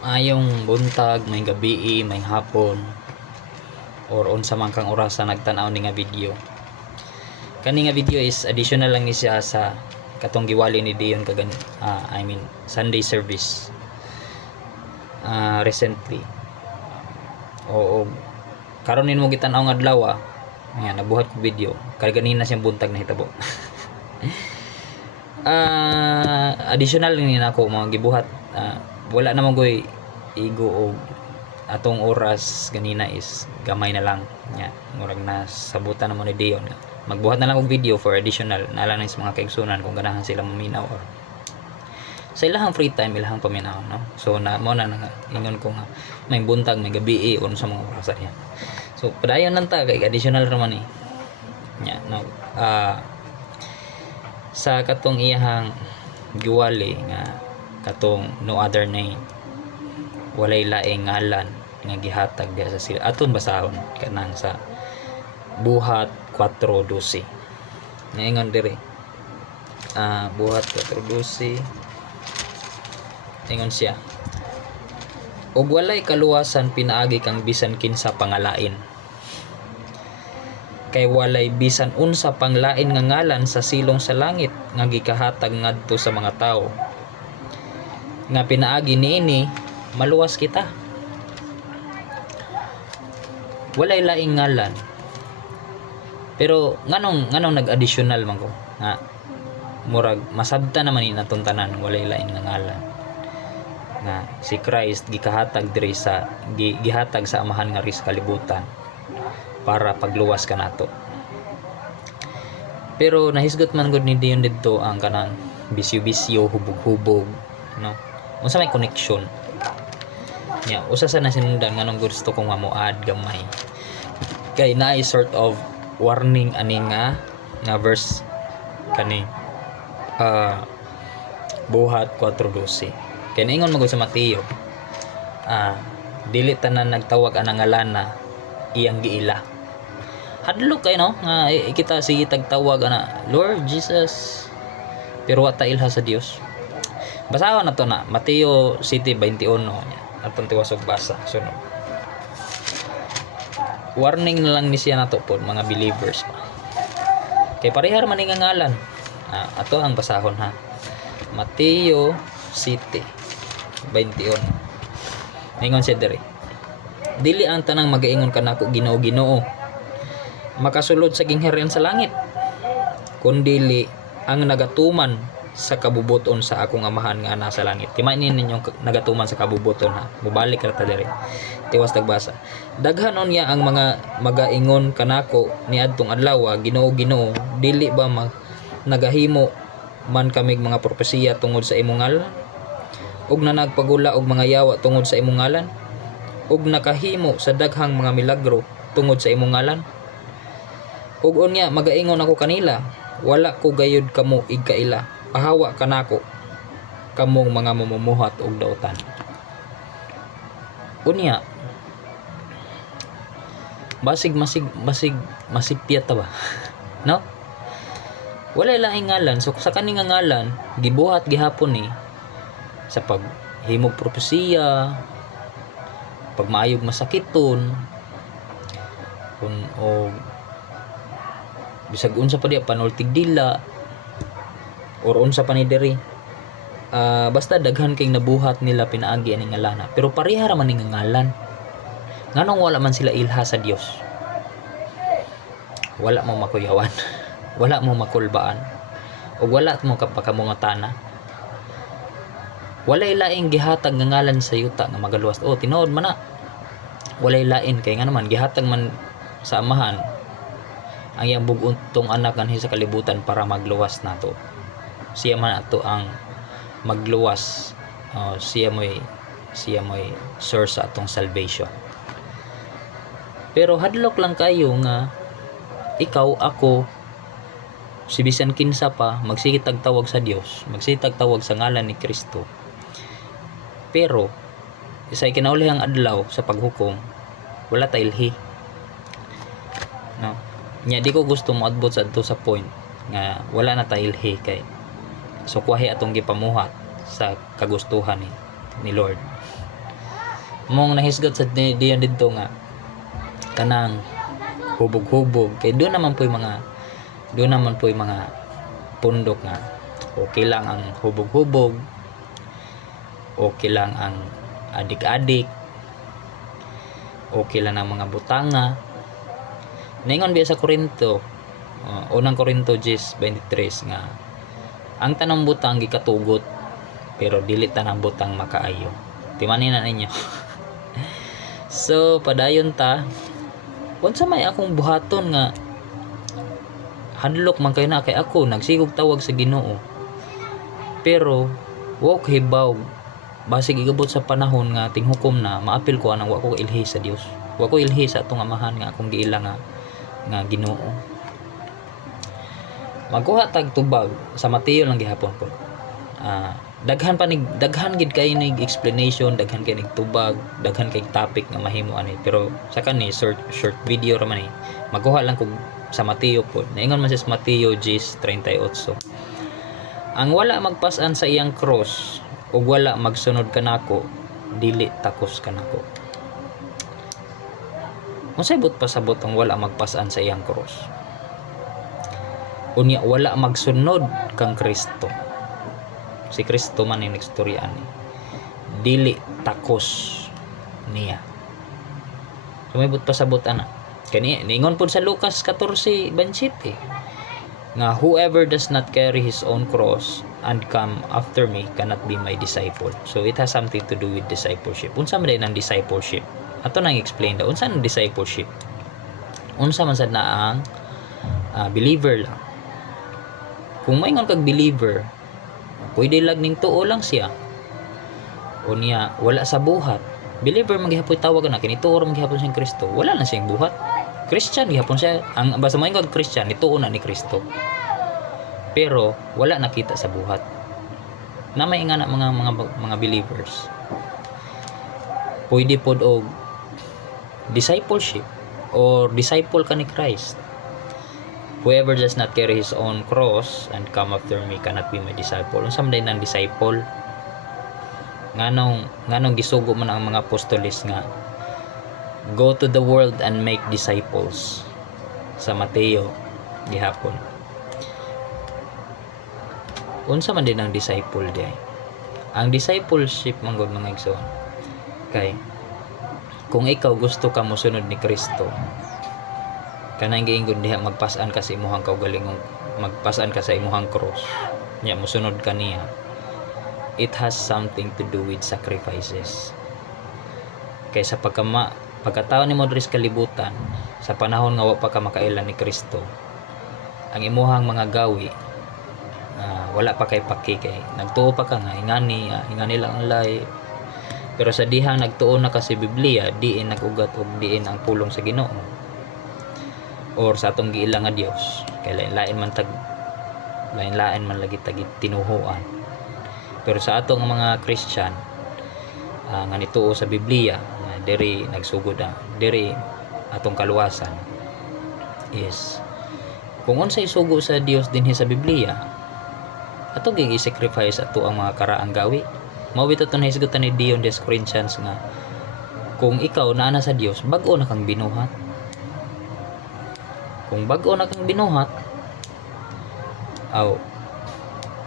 Ayong buntag, may gabi, may hapon, or unsa man kang oras sa nagtanaw ni nga video. Kani nga video is additional lang ni siya sa katong giwali ni Dion kagan Sunday service. Recently. Oo. Karon nimo gitanaw nga adlaw Ayan, nabuhat ko video. Kaya ganina siyang buntag na hitabo. Additional ni nako mga gibuhat. Wala namang goy igo og atong oras ganina is gamay na lang nya murag na sabutan na mo ni Dion magbuhat na lang og video for additional na lang sa mga kaigsunan kung ganahan sila maminaw or sa ilahang free time ilahang paminaw, no? So na mo na ingon ko nga may buntag may gabi or sa mga oras yan. So padayon lang ta kay additional raman nya no. Sa katong iyahang giwali nga katong no other name walay laing ngalan nga gihatag diha sa sila aton basahon kanang sa buhat 4:12 ngayon dire buhat 4:12 ingon siya ug walay kaluwasan pinaagi kang bisan kinsa pangalain kay walay bisan unsa panglain nga ngalan sa silong sa langit nga gikahatag ngadto sa mga tawo nga pinaagi niini maluwas kita walay laing ngalan pero nganong nag-additional man ko nga murag masabta naman ni natong tanan walay laing nga ngalan nga si Christ gikahatag diri sa gihatag sa amahan nga ris kalibutan para pagluwas kanato pero nahisgot man gud ni Dion didto ang kanang bisyo-bisyo hubog-hubog no unsa may connection nya usa sa nasinundan nganong gusto kong mamuad gamay kay naay sort of warning ani nga verse kani buhat 4:12 kay naingon magud sa Mateo dili tanan nagtawag anang ngalana iyang giila hadlok kay no nga kita sige tagtawag ana Lord Jesus pero wa ta ilha sa Dios basahon na to na Mateo 7:21 atong tiwasog basa sunod warning na lang ni siya nato pod mga believers pa kay parehar man nga ngalan ato ang basahon ha Mateo 7:21 ingon siya diri dili ang tanang magaingon kanako Ginoo Ginoo makasulod sa gingharian sa langit kundi ang nagatuman sa kabubuton sa akong amahan nga nasa langit. Timainin ninyong nagatuman sa kabubuton ha. Mubalik ra ta diri. Tiwas tagbasa. Daghanon niya ang mga magaingon kanako niadtong adlaw, Ginoo Ginoo, dili ba nagahimo man kamig mga propesiya tungod sa imong ngalan? Ug na nagpagula og mga yawa tungod sa imong ngalan? Ug nakahimo sa daghang mga milagro tungod sa imong ngalan? Ug unya magaingon ako kanila, wala ko gayud kamo igkaila. Pahawa kanako kamong mga mamumuhat og daotan. Unya basig masipyat ta ba? No? Wala laing ngalan. So sa kaning nga ngalan gibuhat gihapon ni sa paghimog propesiya, pagmaayog masakiton, o bisag unsa pa diya panultig dila or unsa pa ni diri basta daghan kay nabuhat nila pinaagi ani ngalana pero pareha ra man ning ngalan nganong wala man sila ilha sa Dios wala mo makuyawan wala mo makulbaan o wala mo kapakamungatana walay laing gihatag nga ngalan sa yuta nga magaluwas tinuod man na walay lain kay nga naman gihatag man sa amahan ang iyang buguntong anak kanhi sa kalibutan para magluwas nato siya man ato ang magluwas siya mo'y source sa atong salvation pero hadlok lang kayo nga ikaw ako si bisan kinsa pa magsitag tawag sa Dios magsitag tawag sa ngalan ni Kristo pero sa kinaulihang adlaw sa paghukom wala ta ilhi no nya di ko gusto mo adbot sa to sa point nga wala na ta ilhi kay so kuwahi atong gipamuhat sa kagustuhan ni Lord mong nahisgot sa diyan dito nga kanang hubog-hubog kay doon naman po yung mga pundok nga okay lang ang hubog-hubog, okay lang ang adik-adik, okay lang ang mga butanga. Naingon biya sa Korinto, unang Korinto 10:23 nga ang tanang butang gikatugot pero dili tanang butang makaayo. Timanin na ninyo. So padayon ta unsa may akong buhaton nga hadlok man kay na kay ako nagsigog tawag sa Ginoo. Pero wa ko hibaw basig igabot sa panahon nga tinghukom na maapil ko anang wa ko ilhi sa Dios. Wa ko ilhi sa atong amahan nga akong giila nga Ginoo. Magkuha tag tubag sa Mateo lang gihapon po. Daghan gid kay nig explanation, daghan kay nig tubag, daghan kay topic nga mahimo ani, pero sa kani short video ra man ni. Magkuha lang kog sa Mateo po. Naingon man sa Mateo 10:38. Ang wala magpas-an sa iyang cross ug wala magsunod kanako, dili takos kanako. Unsay but pasabot ang wala magpas-an sa iyang cross? Unya wala magsunod kang Kristo. Si Kristo man yung nagstoryan ni dili takos niya. Sumibot pasabot ana. Kani ningon pud sa Lucas 14:27 nga whoever does not carry his own cross and come after me cannot be my disciple. So it has something to do with discipleship. Unsa man din ang discipleship? Ato nang explain daw unsa ang discipleship. Unsa man sad na ang believer lang. Kung maingon kag believer, pwede lang ning tuo lang siya. Unya wala sa buhat. Believer magihapon tawag na kini tuo ra magihapon siyang Kristo. Wala na siyang buhat. Christian gihapon siya. Ang basta maingon kag Christian, nituo na ni Kristo. Pero wala nakita sa buhat. Na may nga na mga believers. Pwede pod og discipleship or disciple ka ni Christ. Whoever does not carry his own cross and come after me cannot be my disciple. Unsa man ng disciple? Nganong gisugo man ang mga apostoles nga go to the world and make disciples sa Mateo gihapon. Unsa man din ang disciple diay? Ang discipleship man gud mga igsoon kay kung ikaw gusto ka mosunod ni Kristo, kanang giingon diha magpas-an ka sa imuhang kaugalingong, magpas-an ka sa imuhang cross nya mosunod ka niya. It has something to do with sacrifices. Kay sa pagkataon nimo diri sa kalibutan sa panahon nga wa pa ka makailan ni Kristo, ang imuhang mga gawi wala pa kay paki kay nagtuo pa ka nga ingani lang lay. Pero sa dihang nagtuo na ka sa Biblia, diin nagugat og diin ang pulong sa Ginoo or sa atong giila nga Dios. Kay lain-lain man lagi tag tinuhuan. Pero sa atong mga Christian nga nituo sa Biblia, diri nagsugod diri atong kaluwasan is kung unsay sugo sa Dios dinhi sa Biblia, ato gi-sacrifice ato ang mga karaang gawi. Mao bitaw ton hisgutan ni Dion des Corinthians nga kung ikaw naa na sa Dios, bag-o na kang binuhat. Kung bag-o na kang binuhat,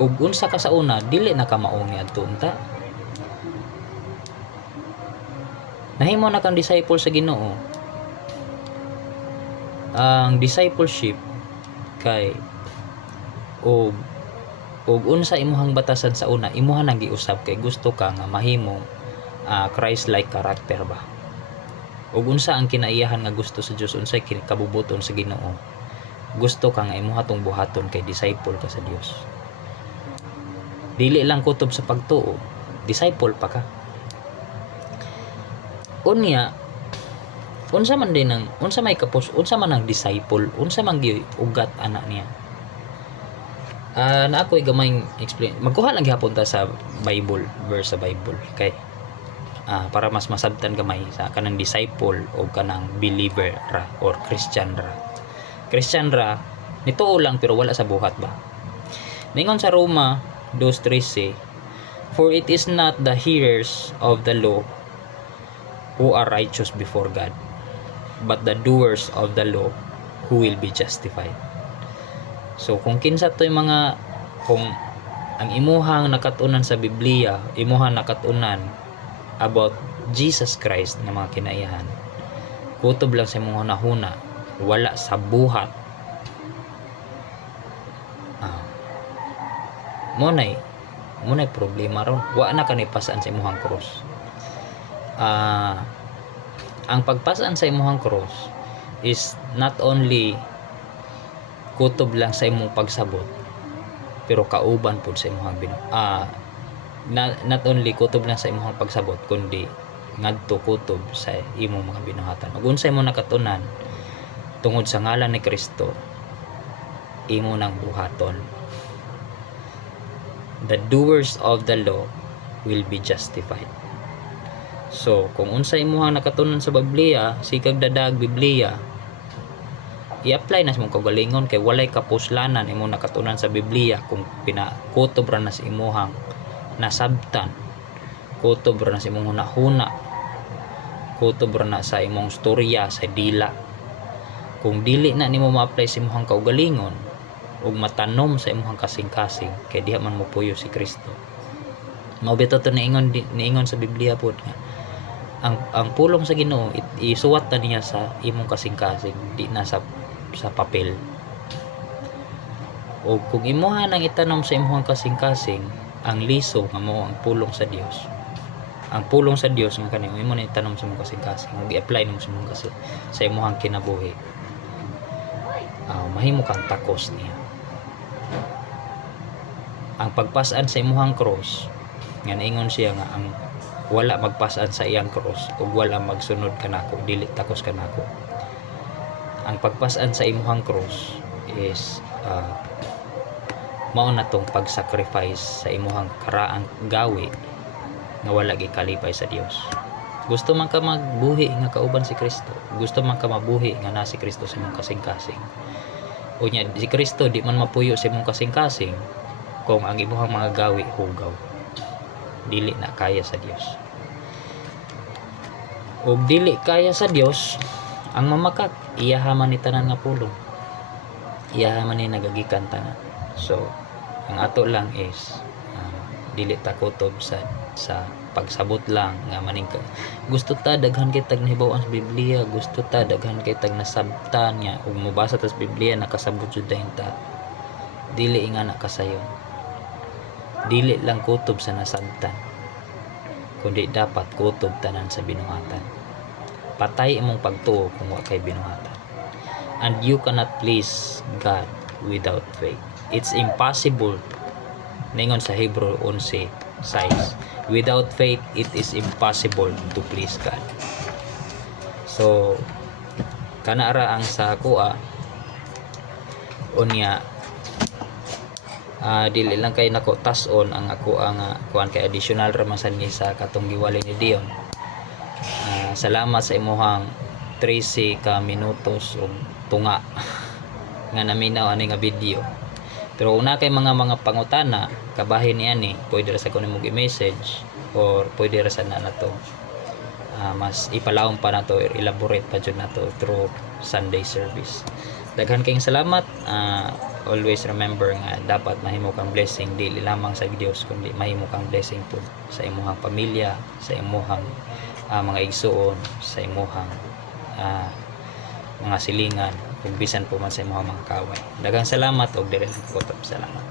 ug unsa ka sa una, dili na ka mauni adto unta. Nahimo na kang disciple sa Ginoo. Ang discipleship kay ug unsa imuhang batasan sa una, imuha nang giusab kay gusto ka nga mahimo Christ-like character ba. Ug unsa ang kinaiyahan nga gusto sa Dios, unsay kabubuton sa Ginoo. Gusto ka nga imuha tong buhaton kay disciple ka sa Dios. Dili lang kutob sa pagtuo, disciple pa ka. Unya unsa man ang disciple, unsa man giugat ana niya. Na ako'y gamayng explain. Magkuha lang gihapon ta sa Bible, verse sa Bible kay para mas masabtan gamay sa kanang disciple o kanang believer ra or Christian ra. Christian ra nituo lang pero wala sa buhat ba. Ningon sa Roma 2:13, for it is not the hearers of the law who are righteous before God, but the doers of the law who will be justified. So kung kinsa to'y mga, kung ang imuhang nakatunan sa Biblia, imuhang nakatunan about Jesus Christ nga mga kinaiyahan, kutob lang sa imong hunahuna, wala sa buhat, munay problema ron. Wa na kanipasaan sa imuhang cross. Ang pagpasaan sa imuhang cross is not only kutob lang sa imong pagsabot, pero kauban pud sa imong not only kutob lang sa imong pagsabot, kundi ngadto kutob sa imong mga binuhatan. Ug unsay imong nakatunan tungod sa ngalan ni Kristo, imo nang buhaton. The doers of the law will be justified. So kung unsay imong nakatunan sa Biblia, sikag dadag Biblia, i-apply na sa imong kaugalingon, kay walay kapuslanan imong nakatunan sa Biblia kung pinakutob ra na sa imong nasabtan, kutob ra na sa imong hunahuna, kutob ra na sa imong storya sa dila. Kung dili na nimo ma-apply sa imong kaugalingon ug matanom sa imong kasing-kasing, kay diha man mopuyo si Kristo. Mao bitaw to niingon sa Biblia pod nga ang pulong sa Ginoo isuwat ta niya sa imong kasing-kasing, di na sa papel. O kung imuha nang itanom sa imong kasing-kasing ang liso nga mao ang pulong sa Dios, ang pulong sa Dios nga kanimo imo na itanom sa imong kasing-kasing ug i-apply nimo sa imong sa imong kinabuhi, mahimo kang takos niya. Ang pagpasaan sa imong cross nga naingon siya nga ang wala magpasaan sa iyang cross ug wala magsunod kanako, dili takos kanako. Ang pagpasaan sa imong cross is mao na tong pag-sacrifice sa imong karaang gawi nga wala gikalipay sa Dios. Gusto man ka magbuhi nga kauban si Kristo, gusto man ka mabuhi nga na si Kristo sa imong kasing-kasing, unya si Kristo di man mapuyo sa imong kasing-kasing kung ang imong mga gawi hugaw, dili na kaya sa Dios. Ug dili kaya sa Dios ang mamakak, iyahaman ni tanan nga pulong, iyahaman ni nagagikan tanan. So ang ato lang is dili ta kutob sa pagsabot lang nga maning gusto ta daghan kay tag nahibaw-an sa Biblia, gusto ta daghan kay tag nasabtan nga ug mobasa ta sa Biblia nakasabot jud dayon ta. Dili nga na kasayon, dili lang kutob sa nasabtan, kundi dapat kutob tanan sa binuhatan. Patay imong pagtuo kung wa kay binuhatan. And you cannot please God without faith. It's impossible. Ningon sa Hebrew 11:6, without faith it is impossible to please God. So kana ra ang sa kuha unya, dili lang kay nako tas-on ang ako ang kuan kay additional ra man ni sa katong giwali ni Dion. Salamat sa imuhang 13 ka minutos og tunga nga naminaw ani nga video. Pero una kay mga pangutana kabahin niani, pwede ra sa kuno mo gi-message or pwede ra sa na nato mas ipalawom pa nato, elaborate pa jud nato through Sunday service. Daghan kayong salamat. Always remember nga dapat mahimo kang blessing dili lamang sa Dios kundi mahimo kang blessing pud sa imong pamilya, sa imong mga igsuon, sa imong mga silingan ug bisan po man sa imong mga kaway. Daghang salamat og dili lang kutob salamat.